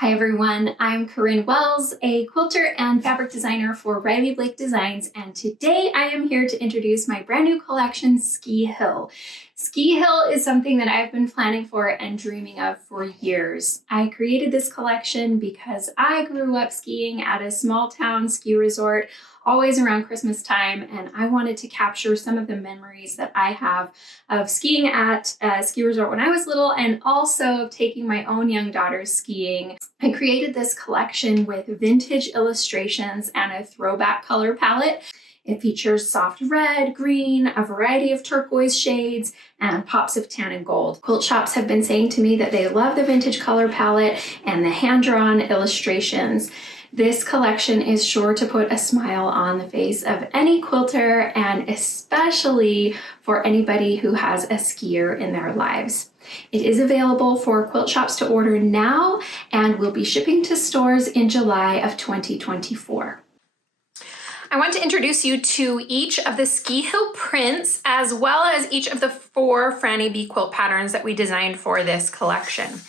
Hi everyone, I'm Corinne Wells, a quilter and fabric designer for Riley Blake Designs, and today I am here to introduce my brand new collection, Ski Hill. Ski Hill is something that I've been planning for and dreaming of for years. I created this collection because I grew up skiing at a small town ski resort always around Christmas time, and I wanted to capture some of the memories that I have of skiing at a ski resort when I was little, and also of taking my own young daughters skiing. I created this collection with vintage illustrations and a throwback color palette. It features soft red, green, a variety of turquoise shades, and pops of tan and gold. Quilt shops have been saying to me that they love the vintage color palette and the hand-drawn illustrations. This collection is sure to put a smile on the face of any quilter, and especially for anybody who has a skier in their lives. It is available for quilt shops to order now and will be shipping to stores in July of 2024. I want to introduce you to each of the Ski Hill prints, as well as each of the 4 Franny Bee quilt patterns that we designed for this collection.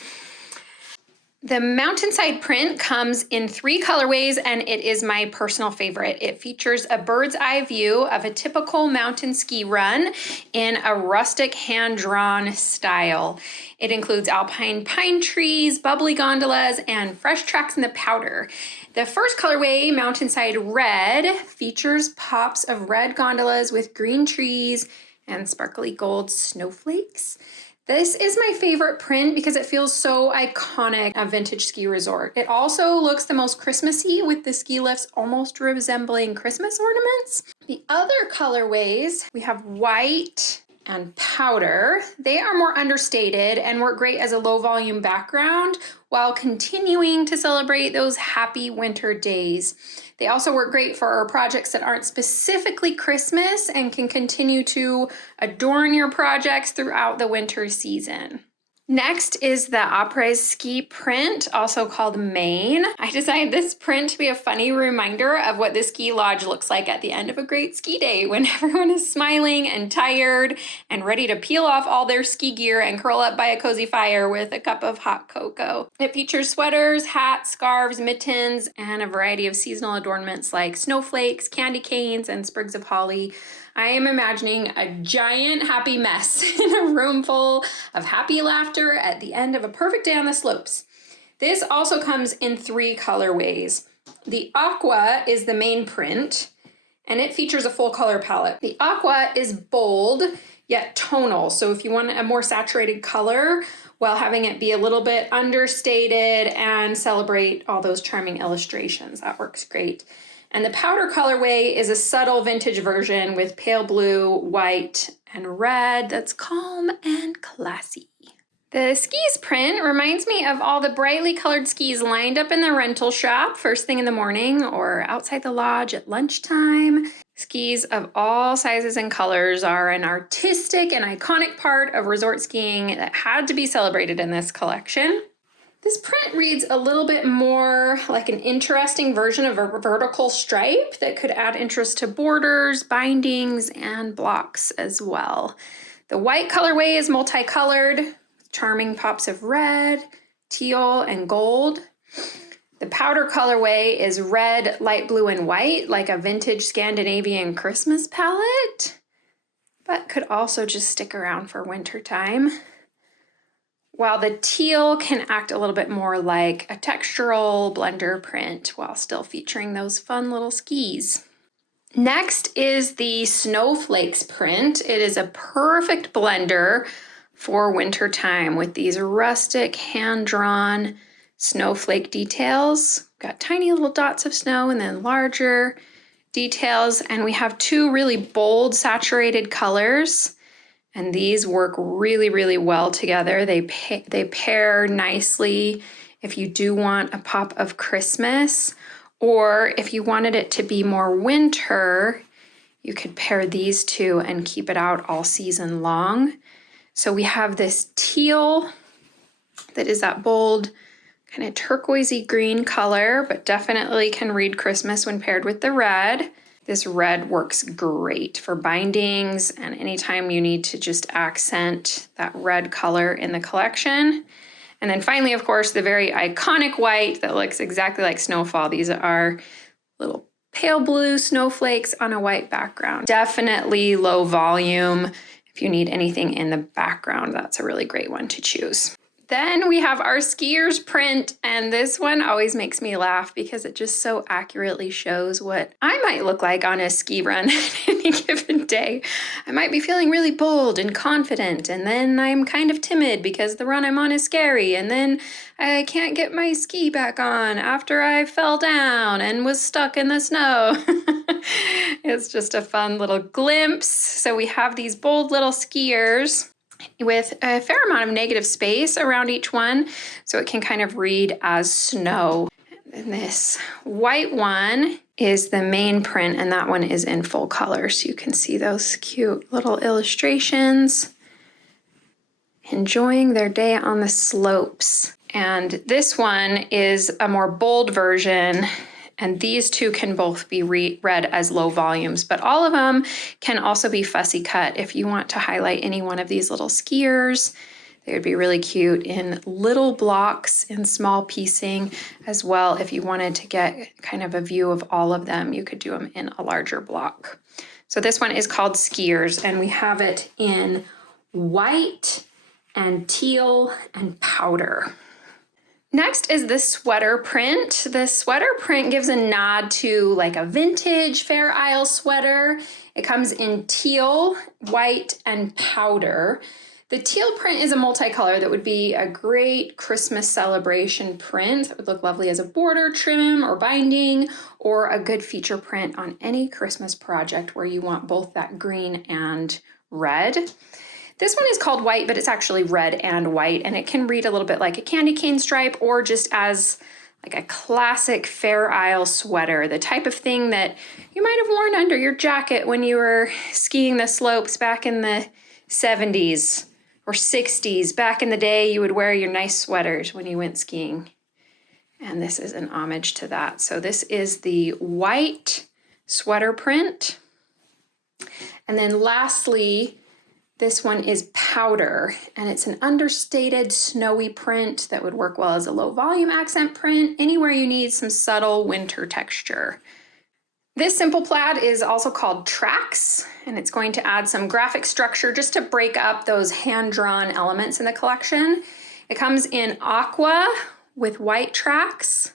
The mountainside print comes in 3 colorways, and it is my personal favorite. It features a bird's eye view of a typical mountain ski run in a rustic hand-drawn style. It includes alpine pine trees, bubbly gondolas, and fresh tracks in the powder. The first colorway, Mountainside Red, features pops of red gondolas with green trees and sparkly gold snowflakes. This is my favorite print because it feels so iconic, a vintage ski resort. It also looks the most Christmassy, with the ski lifts almost resembling Christmas ornaments. The other colorways, we have white and powder. They are more understated and work great as a low volume background while continuing to celebrate those happy winter days. They also work great for projects that aren't specifically Christmas and can continue to adorn your projects throughout the winter season. Next is the Après Ski print, also called Maine. I designed this print to be a funny reminder of what the ski lodge looks like at the end of a great ski day, when everyone is smiling and tired and ready to peel off all their ski gear and curl up by a cozy fire with a cup of hot cocoa. It features sweaters, hats, scarves, mittens, and a variety of seasonal adornments like snowflakes, candy canes, and sprigs of holly. I am imagining a giant happy mess in a room full of happy laughter at the end of a perfect day on the slopes. This also comes in 3 colorways. The Aqua is the main print, and it features a full color palette. The Aqua is bold yet tonal, so if you want a more saturated color while having it be a little bit understated and celebrate all those charming illustrations, that works great. And the powder colorway is a subtle vintage version with pale blue, white, and red that's calm and classy. The skis print reminds me of all the brightly colored skis lined up in the rental shop first thing in the morning or outside the lodge at lunchtime. Skis of all sizes and colors are an artistic and iconic part of resort skiing that had to be celebrated in this collection. This print reads a little bit more like an interesting version of a vertical stripe that could add interest to borders, bindings, and blocks as well. The white colorway is multicolored, with charming pops of red, teal, and gold. The powder colorway is red, light blue, and white, like a vintage Scandinavian Christmas palette, but could also just stick around for winter time. While the teal can act a little bit more like a textural blender print while still featuring those fun little skis. Next is the Snowflakes print. It is a perfect blender for winter time with these rustic hand-drawn snowflake details. Got tiny little dots of snow and then larger details, and we have 2 really bold saturated colors. And these work really, really well together. They pair nicely if you do want a pop of Christmas, or if you wanted it to be more winter, you could pair these 2 and keep it out all season long. So we have this teal that is that bold kind of turquoisey green color, but definitely can read Christmas when paired with the red. This red works great for bindings and anytime you need to just accent that red color in the collection. And then finally, of course, the very iconic white that looks exactly like snowfall. These are little pale blue snowflakes on a white background. Definitely low volume. If you need anything in the background, that's a really great one to choose. Then we have our skiers print, and this one always makes me laugh because it just so accurately shows what I might look like on a ski run any given day. I might be feeling really bold and confident, and then I'm kind of timid because the run I'm on is scary, and then I can't get my ski back on after I fell down and was stuck in the snow. It's just a fun little glimpse. So we have these bold little skiers with a fair amount of negative space around each one, so it can kind of read as snow. And this white one is the main print, and that one is in full color, so you can see those cute little illustrations. Enjoying their day on the slopes. And this one is a more bold version, and these two can both be read as low volumes, but all of them can also be fussy cut. If you want to highlight any one of these little skiers, they would be really cute in little blocks in small piecing as well. If you wanted to get kind of a view of all of them, you could do them in a larger block. So this one is called Skiers, and we have it in white and teal and powder. Next is the sweater print. The sweater print gives a nod to like a vintage Fair Isle sweater. It comes in teal, white, and powder. The teal print is a multicolor that would be a great Christmas celebration print that would look lovely as a border trim or binding, or a good feature print on any Christmas project where you want both that green and red. This one is called white, but it's actually red and white, and it can read a little bit like a candy cane stripe or just as like a classic Fair Isle sweater, the type of thing that you might have worn under your jacket when you were skiing the slopes back in the 70s or 60s. Back in the day, you would wear your nice sweaters when you went skiing. And this is an homage to that. So this is the white sweater print. And then lastly, this one is powder, and it's an understated snowy print that would work well as a low volume accent print anywhere you need some subtle winter texture. This simple plaid is also called Tracks, and it's going to add some graphic structure just to break up those hand-drawn elements in the collection. It comes in aqua with white tracks,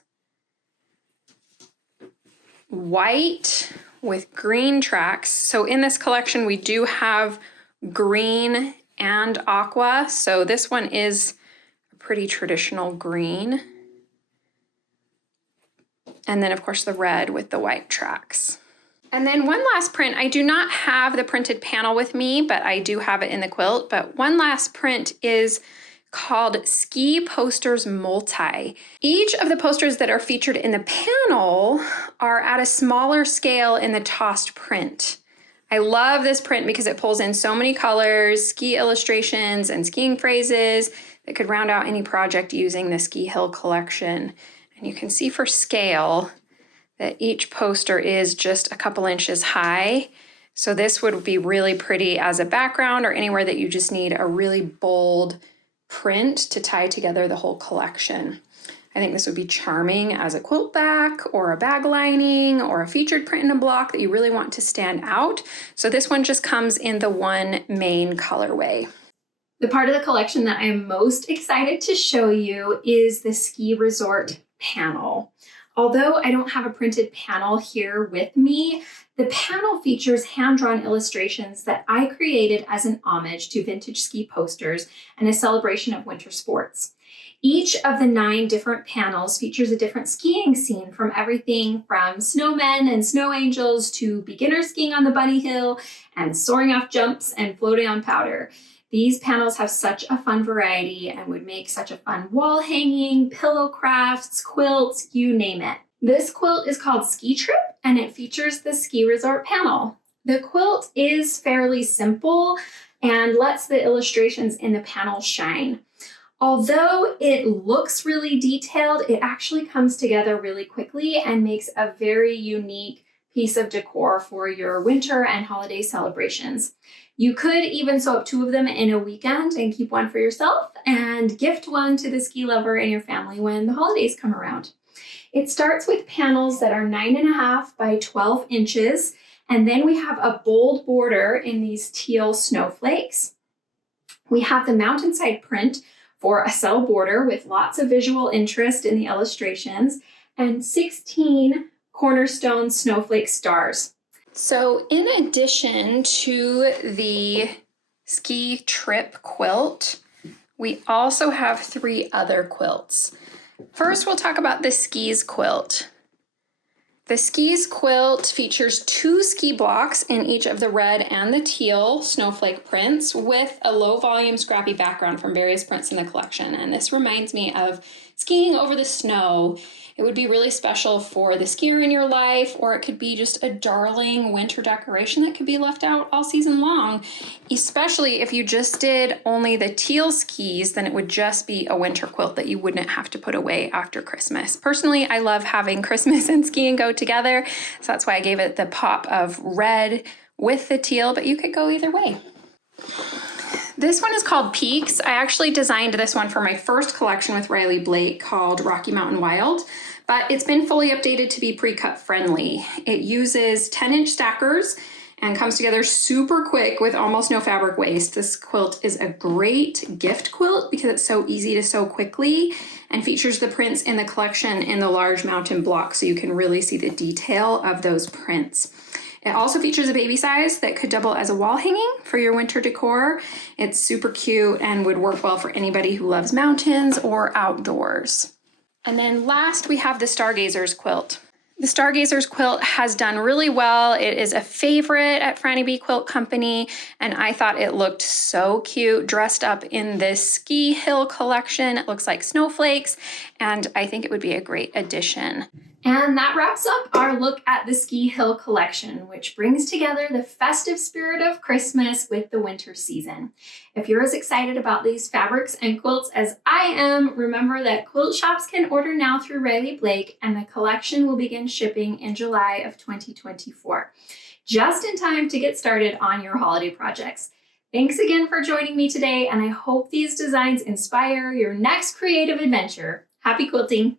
white with green tracks. So in this collection, we do have green and aqua. So this one is a pretty traditional green. And then of course the red with the white tracks. And then one last print. I do not have the printed panel with me, but I do have it in the quilt. But one last print is called Ski Posters Multi. Each of the posters that are featured in the panel are at a smaller scale in the tossed print. I love this print because it pulls in so many colors, ski illustrations, and skiing phrases that could round out any project using the Ski Hill collection. And you can see for scale that each poster is just a couple inches high. So this would be really pretty as a background or anywhere that you just need a really bold print to tie together the whole collection. I think this would be charming as a quilt back or a bag lining or a featured print in a block that you really want to stand out. So this one just comes in the one main colorway. The part of the collection that I'm most excited to show you is the ski resort panel. Although I don't have a printed panel here with me, the panel features hand-drawn illustrations that I created as an homage to vintage ski posters and a celebration of winter sports. Each of the 9 different panels features a different skiing scene, from everything from snowmen and snow angels to beginner skiing on the bunny hill and soaring off jumps and floating on powder. These panels have such a fun variety and would make such a fun wall hanging, pillow crafts, quilts, you name it. This quilt is called Ski Trip, and it features the ski resort panel. The quilt is fairly simple and lets the illustrations in the panel shine. Although it looks really detailed, it actually comes together really quickly and makes a very unique piece of decor for your winter and holiday celebrations. You could even sew up 2 of them in a weekend and keep one for yourself and gift one to the ski lover in your family when the holidays come around. It starts with panels that are 9.5 by 12 inches, and then we have a bold border in these teal snowflakes. We have the mountainside print for a cell border with lots of visual interest in the illustrations, and 16 cornerstone snowflake stars. So in addition to the ski trip quilt, we also have 3 other quilts. First, we'll talk about the skis quilt. The skis quilt features 2 ski blocks in each of the red and the teal snowflake prints with a low volume scrappy background from various prints in the collection. And this reminds me of skiing over the snow. It would be really special for the skier in your life, or it could be just a darling winter decoration that could be left out all season long. Especially if you just did only the teal skis, then it would just be a winter quilt that you wouldn't have to put away after Christmas. Personally, I love having Christmas and skiing go together, so that's why I gave it the pop of red with the teal, but you could go either way. This one is called Peaks. I actually designed this one for my first collection with Riley Blake called Rocky Mountain Wild, but it's been fully updated to be pre-cut friendly. It uses 10-inch stackers and comes together super quick with almost no fabric waste. This quilt is a great gift quilt because it's so easy to sew quickly and features the prints in the collection in the large mountain block so you can really see the detail of those prints. It also features a baby size that could double as a wall hanging for your winter decor. It's super cute and would work well for anybody who loves mountains or outdoors. And then last we have the Stargazers quilt. The Stargazers quilt has done really well. It is a favorite at Franny B Quilt Company, and I thought it looked so cute dressed up in this ski hill collection. It looks like snowflakes, and I think it would be a great addition. And that wraps up our look at the Ski Hill collection, which brings together the festive spirit of Christmas with the winter season. If you're as excited about these fabrics and quilts as I am, remember that quilt shops can order now through Riley Blake, and the collection will begin shipping in July of 2024, just in time to get started on your holiday projects. Thanks again for joining me today, and I hope these designs inspire your next creative adventure. Happy quilting!